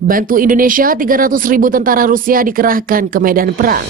Bantu Indonesia, 300.000 tentara Rusia dikerahkan ke medan perang.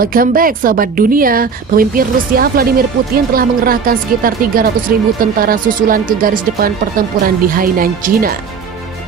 Welcome back sahabat dunia. Pemimpin Rusia Vladimir Putin telah mengerahkan sekitar 300.000 tentara susulan ke garis depan pertempuran di Hainan, Cina.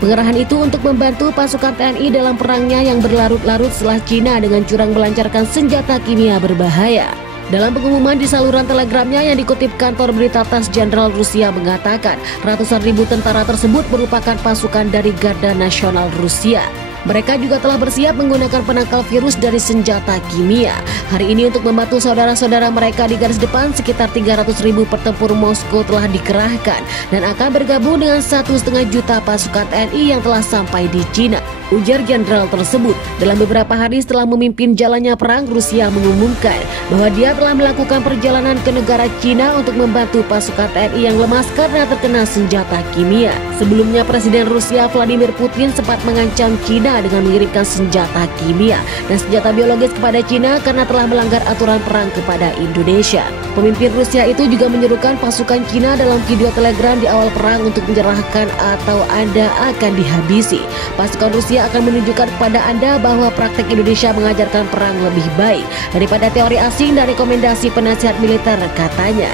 Pengerahan itu untuk membantu pasukan TNI dalam perangnya yang berlarut-larut setelah Cina dengan curang melancarkan senjata kimia berbahaya. Dalam pengumuman di saluran telegramnya yang dikutip kantor berita TASS, Jenderal Rusia mengatakan ratusan ribu tentara tersebut merupakan pasukan dari Garda Nasional Rusia. Mereka juga telah bersiap menggunakan penangkal virus dari senjata kimia. Hari ini untuk membantu saudara-saudara mereka di garis depan, sekitar 300.000 pertempur Moskow telah dikerahkan dan akan bergabung dengan 1,5 juta pasukan TNI yang telah sampai di Cina, ujar jenderal tersebut. Dalam beberapa hari setelah memimpin jalannya perang, Rusia mengumumkan bahwa dia telah melakukan perjalanan ke negara Cina untuk membantu pasukan TNI yang lemas karena terkena senjata kimia. Sebelumnya Presiden Rusia Vladimir Putin sempat mengancam Cina dengan mengirimkan senjata kimia dan senjata biologis kepada Cina karena telah melanggar aturan perang kepada Indonesia. Pemimpin Rusia itu juga menyerukan pasukan Cina dalam video telegram di awal perang untuk menyerahkan atau Anda akan dihabisi. Pasukan Rusia akan menunjukkan kepada Anda bahwa praktek Indonesia mengajarkan perang lebih baik daripada teori asing dan rekomendasi penasihat militer, katanya.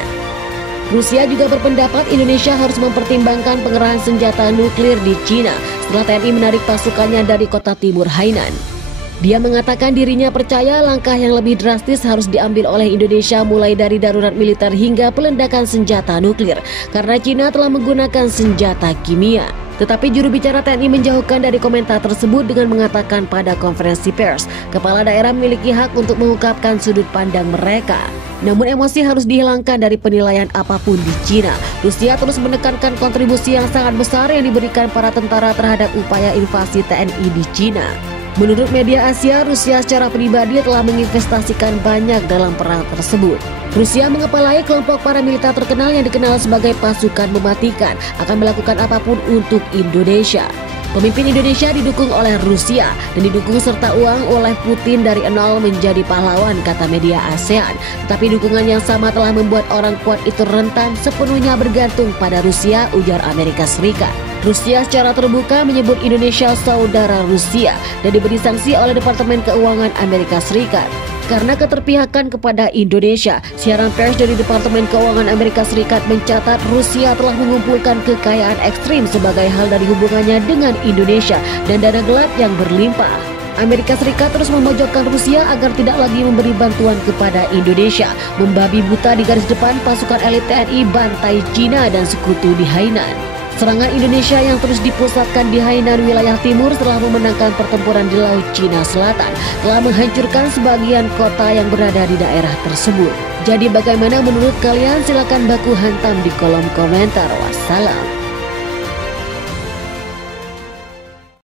Rusia juga berpendapat Indonesia harus mempertimbangkan pengerahan senjata nuklir di Cina setelah TNI menarik pasukannya dari kota timur Hainan. Dia mengatakan dirinya percaya langkah yang lebih drastis harus diambil oleh Indonesia, mulai dari darurat militer hingga pelendakan senjata nuklir, karena Cina telah menggunakan senjata kimia. Tetapi juru bicara TNI menjauhkan dari komentar tersebut dengan mengatakan pada konferensi pers, kepala daerah memiliki hak untuk mengungkapkan sudut pandang mereka. Namun emosi harus dihilangkan dari penilaian apapun di Cina. Rusia terus menekankan kontribusi yang sangat besar yang diberikan para tentara terhadap upaya invasi TNI di Cina. Menurut media Asia, Rusia secara pribadi telah menginvestasikan banyak dalam perang tersebut. Rusia mengepalai kelompok paramiliter terkenal yang dikenal sebagai pasukan mematikan, akan melakukan apapun untuk Indonesia. Pemimpin Indonesia didukung oleh Rusia dan didukung serta uang oleh Putin dari nol menjadi pahlawan, kata media ASEAN. Tetapi dukungan yang sama telah membuat orang kuat itu rentan sepenuhnya bergantung pada Rusia, ujar Amerika Serikat. Rusia secara terbuka menyebut Indonesia saudara Rusia dan diberi sanksi oleh Departemen Keuangan Amerika Serikat karena keterpihakan kepada Indonesia. Siaran pers dari Departemen Keuangan Amerika Serikat mencatat Rusia telah mengumpulkan kekayaan ekstrim sebagai hal dari hubungannya dengan Indonesia dan dana gelap yang berlimpah. Amerika Serikat terus memojokkan Rusia agar tidak lagi memberi bantuan kepada Indonesia, membabi buta di garis depan pasukan elit TNI bantai Cina dan sekutu di Hainan. Serangan Indonesia yang terus dipusatkan di Hainan, wilayah timur, setelah memenangkan pertempuran di Laut Cina Selatan, telah menghancurkan sebagian kota yang berada di daerah tersebut. Jadi bagaimana menurut kalian? Silakan baku hantam di kolom komentar. Wassalam.